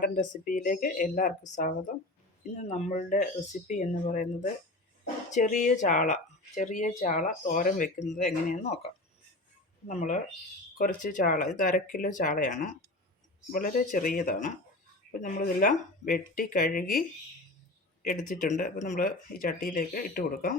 നാടൻ റെസിപ്പിയിലേക്ക് എല്ലാവർക്കും സ്വാഗതം. ഇന്ന് നമ്മളുടെ റെസിപ്പി എന്ന് പറയുന്നത് ചെറിയ ചാള തോരൻ വെക്കുന്നത് എങ്ങനെയാണെന്ന് നോക്കാം. നമ്മൾ കുറച്ച് ചാള, ഇത് 1/2 കിലോ ചാളയാണ്, വളരെ ചെറിയതാണ്. അപ്പോൾ നമ്മളിതെല്ലാം വെട്ടി കഴുകി എടുത്തിട്ടുണ്ട്. അപ്പോൾ നമ്മൾ ഈ ചട്ടിയിലേക്ക് ഇട്ട് കൊടുക്കാം.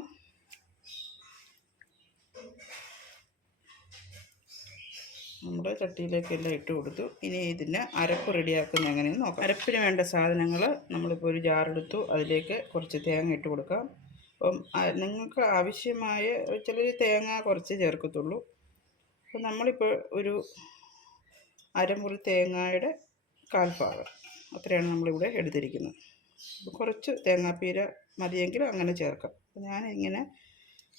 നമ്മുടെ ചട്ടിയിലേക്കെല്ലാം ഇട്ട് കൊടുത്തു. ഇനി ഇതിന് അരപ്പ് റെഡിയാക്കുന്നത് എങ്ങനെയെന്ന് നോക്കാം. അരപ്പിന് വേണ്ട സാധനങ്ങൾ നമ്മളിപ്പോൾ ഒരു ജാറെടുത്തു, അതിലേക്ക് കുറച്ച് തേങ്ങ ഇട്ട് കൊടുക്കാം. അപ്പം നിങ്ങൾക്ക് ആവശ്യമായ, ചിലർ തേങ്ങ കുറച്ച് ചേർക്കത്തുള്ളൂ. അപ്പം നമ്മളിപ്പോൾ ഒരു അരമുറി തേങ്ങയുടെ 1/4 ഭാഗം അത്രയാണ് നമ്മളിവിടെ എടുത്തിരിക്കുന്നത്. അപ്പോൾ കുറച്ച് തേങ്ങാപ്പീര മതിയെങ്കിൽ അങ്ങനെ ചേർക്കാം. അപ്പോൾ ഞാനിങ്ങനെ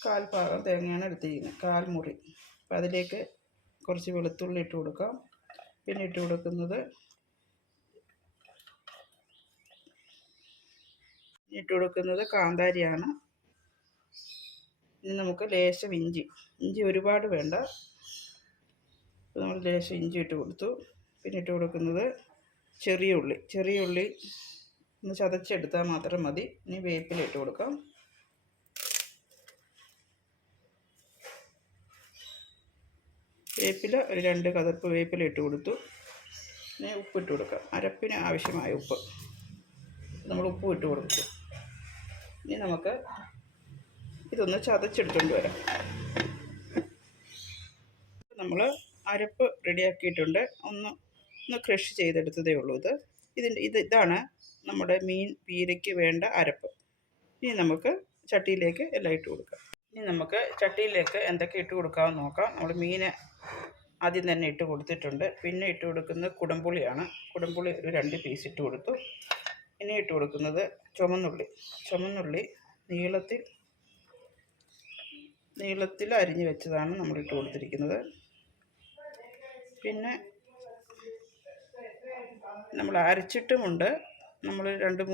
1/4 ഭാഗം തേങ്ങയാണ് എടുത്തിരിക്കുന്നത്, 1/4 മുറി. അപ്പോൾ അതിലേക്ക് കുറച്ച് വെളുത്തുള്ളി ഇട്ട് കൊടുക്കാം. പിന്നെ ഇട്ട് കൊടുക്കുന്നത് കാന്താരിയാണ്. ഇനി നമുക്ക് ലേശം ഇഞ്ചി ഒരുപാട് വേണ്ട. നമ്മൾ ലേശം ഇഞ്ചി ഇട്ട് കൊടുത്തു. പിന്നെ ഇട്ട് കൊടുക്കുന്നത് ചെറിയ ഉള്ളി ഒന്ന് ചതച്ചെടുത്താൽ മാത്രം മതി. ഇനി വേപ്പില ഇട്ട് കൊടുക്കാം. വേപ്പില ഒരു 2 കതപ്പ് വേപ്പില ഇട്ട് കൊടുത്തു. പിന്നെ ഉപ്പിട്ട് കൊടുക്കാം, അരപ്പിന് ആവശ്യമായ ഉപ്പ്. നമ്മൾ ഉപ്പ് ഇട്ട് കൊടുത്തു. ഇനി നമുക്ക് ഇതൊന്ന് ചതച്ചെടുത്തുകൊണ്ട് വരാം. നമ്മൾ അരപ്പ് റെഡിയാക്കിയിട്ടുണ്ട്. ഒന്ന് ക്രഷ് ചെയ്തെടുത്തതേ ഉള്ളൂ. ഇതാണ് നമ്മുടെ മീൻ പീരയ്ക്ക് വേണ്ട അരപ്പ്. ഇനി നമുക്ക് ചട്ടിയിലേക്ക് എല്ലാം ഇട്ട് കൊടുക്കാം. ഇനി നമുക്ക് ചട്ടിയിലേക്ക് എന്തൊക്കെ ഇട്ട് കൊടുക്കാമെന്ന് നോക്കാം. നമ്മൾ മീൻ ആദ്യം തന്നെ ഇട്ട് കൊടുത്തിട്ടുണ്ട്. പിന്നെ ഇട്ട് കൊടുക്കുന്നത് കുടംപുളിയാണ്. കുടംപുളി ഒരു 2 പീസ് ഇട്ട് കൊടുത്തു. ഇനി ഇട്ട് കൊടുക്കുന്നത് ചുമന്നുള്ളി നീളത്തിൽ അരിഞ്ഞു വെച്ചതാണ് നമ്മൾ ഇട്ട് കൊടുത്തിരിക്കുന്നത്. പിന്നെ നമ്മൾ അരച്ചിട്ടുമുണ്ട്. നമ്മൾ 2-3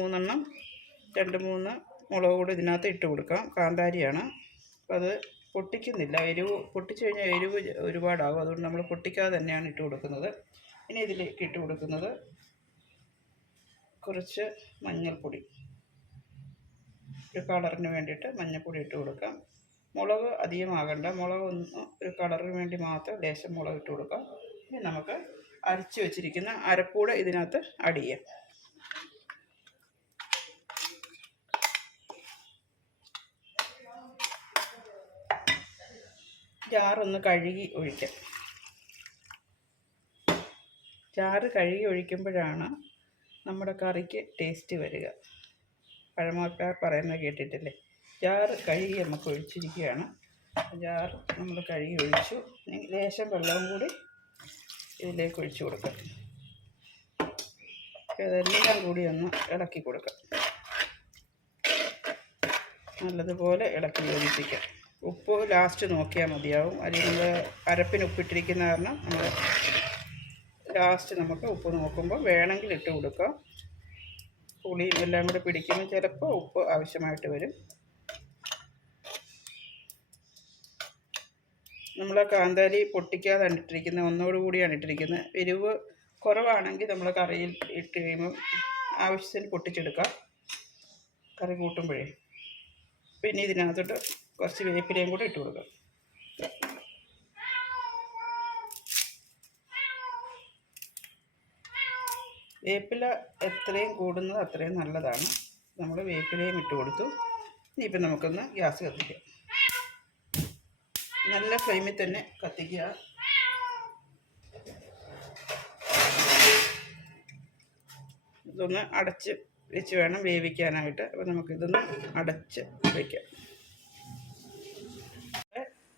മുളക് കൂടി ഇതിനകത്ത് ഇട്ട് കൊടുക്കാം. കാന്താരിയാണ്. അപ്പോൾ അത് പൊട്ടിക്കുന്നില്ല, പൊട്ടിച്ചു കഴിഞ്ഞാൽ എരിവ് ഒരുപാടാകും. അതുകൊണ്ട് നമ്മൾ പൊട്ടിക്കാതെ തന്നെയാണ് ഇട്ട് കൊടുക്കുന്നത്. ഇനി ഇതിലേക്ക് ഇട്ട് കൊടുക്കുന്നത് കുറച്ച് മഞ്ഞൾപ്പൊടി, ഒരു കളറിന് വേണ്ടിയിട്ട് മഞ്ഞൾപ്പൊടി ഇട്ട് കൊടുക്കാം. മുളക് അധികമാകണ്ട, മുളക് ഒരു കളറിന് വേണ്ടി മാത്രം ലേശം മുളക് ഇട്ട് കൊടുക്കാം. ഇനി നമുക്ക് അരച്ച് വെച്ചിരിക്കുന്ന അരപ്പൂടെ ഇതിനകത്ത് ആഡ് ചെയ്യാം. ജാറൊന്ന് കഴുകി ഒഴിക്കാം. ജാറ് കഴുകി ഒഴിക്കുമ്പോഴാണ് നമ്മുടെ കറിക്ക് ടേസ്റ്റ് വരിക. പഴമക്കാർ പറയുന്നത് കേട്ടിട്ടില്ലേ? ജാറ് കഴുകി നമുക്ക് ഒഴിച്ചിരിക്കുകയാണ്. ജാറ് നമ്മൾ കഴുകി ഒഴിച്ചു. ലേശം വെള്ളവും കൂടി ഇതിലേക്ക് ഒഴിച്ചു കൊടുക്കാം. ഇതെല്ലാം കൂടി ഒന്ന് ഇളക്കി കൊടുക്കാം. നല്ലതുപോലെ ഇളക്കി യോജിപ്പിക്കാം. ഉപ്പ് ലാസ്റ്റ് നോക്കിയാൽ മതിയാവും. അല്ലെങ്കിൽ നമ്മൾ അരപ്പിന് ഉപ്പിട്ടിരിക്കുന്ന കാരണം നമ്മൾ ലാസ്റ്റ് നമുക്ക് ഉപ്പ് നോക്കുമ്പോൾ വേണമെങ്കിൽ ഇട്ട് കൊടുക്കാം. പുളിയും എല്ലാം കൂടി പിടിക്കുമ്പോൾ ചിലപ്പോൾ ഉപ്പ് ആവശ്യമായിട്ട് വരും. നമ്മൾ കാന്താരി പൊട്ടിക്കാതെ ഇട്ടിരിക്കുന്നത്, ഒന്നോടുകൂടിയാണ് ഇട്ടിരിക്കുന്നത്. എരിവ് കുറവാണെങ്കിൽ നമ്മൾ കറിയിൽ ഇട്ട് കഴിയുമ്പോൾ ആവശ്യത്തിന് പൊട്ടിച്ചെടുക്കാം കറി കൂട്ടുമ്പോഴേ. പിന്നെ ഇതിനകത്തോട്ട് കുറച്ച് വേപ്പിലയും കൂടി ഇട്ട് കൊടുക്കാം. വേപ്പില എത്രയും കൂടുന്നത് അത്രയും നല്ലതാണ്. നമ്മൾ വേപ്പിലയും ഇട്ട് കൊടുത്തു. ഇനിയിപ്പം നമുക്കൊന്ന് ഗ്യാസ് കത്തിക്കാം. നല്ല ഫ്ലെയിമിൽ തന്നെ കത്തിക്കുക. ഇതൊന്ന് അടച്ച് വെച്ച് വേണം വേവിക്കാനായിട്ട്. അപ്പോൾ നമുക്കിതൊന്ന് അടച്ച് വയ്ക്കാം.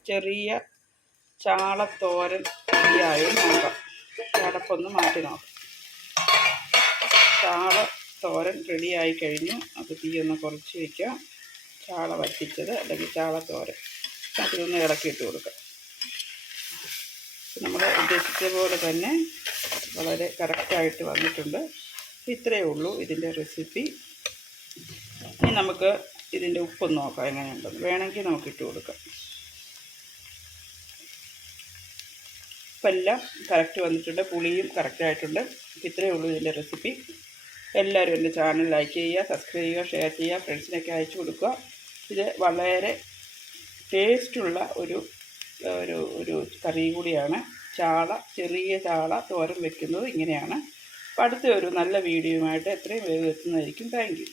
ചെറിയ ചാളത്തോരൻ റെഡിയായോ നോക്കാം. അടപ്പൊന്ന് മാറ്റി നോക്കാം. ചാളത്തോരൻ റെഡിയായി കഴിഞ്ഞു. അത് തീയൊന്ന് കുറച്ച് വയ്ക്കാം. ചാള വറ്റിച്ചത് അല്ലെങ്കിൽ ചാളത്തോരൻ അതിലൊന്ന് ഇളക്കിയിട്ട് കൊടുക്കാം. നമ്മൾ ഉദ്ദേശിച്ച പോലെ തന്നെ വളരെ കറക്റ്റായിട്ട് വന്നിട്ടുണ്ട്. ഇത്രയേ ഉള്ളൂ ഇതിൻ്റെ റെസിപ്പി. ഇനി നമുക്ക് ഇതിൻ്റെ ഉപ്പൊന്ന് നോക്കാം എങ്ങനെയുണ്ടെന്ന്. വേണമെങ്കിൽ നമുക്ക് ഇട്ട് കൊടുക്കാം. ഇപ്പം എല്ലാം കറക്റ്റ് വന്നിട്ടുണ്ട്, പുളിയും കറക്റ്റായിട്ടുണ്ട്. ഇത്രയേ ഉള്ളൂ ഇതിൻ്റെ റെസിപ്പി. എല്ലാവരും എൻ്റെ ചാനൽ ലൈക്ക് ചെയ്യുക, സബ്സ്ക്രൈബ് ചെയ്യുക, ഷെയർ ചെയ്യുക, ഫ്രണ്ട്സിനൊക്കെ അയച്ചു കൊടുക്കുക. ഇത് വളരെ ടേസ്റ്റുള്ള ഒരു ഒരു ഒരു കറി കൂടിയാണ്. ചെറിയ ചാള തോരൻ വെക്കുന്നത് ഇങ്ങനെയാണ്. അപ്പോൾ അടുത്ത ഒരു നല്ല വീഡിയോയുമായിട്ട് എത്രയും വേഗം എത്തുന്നതായിരിക്കും. Thank you.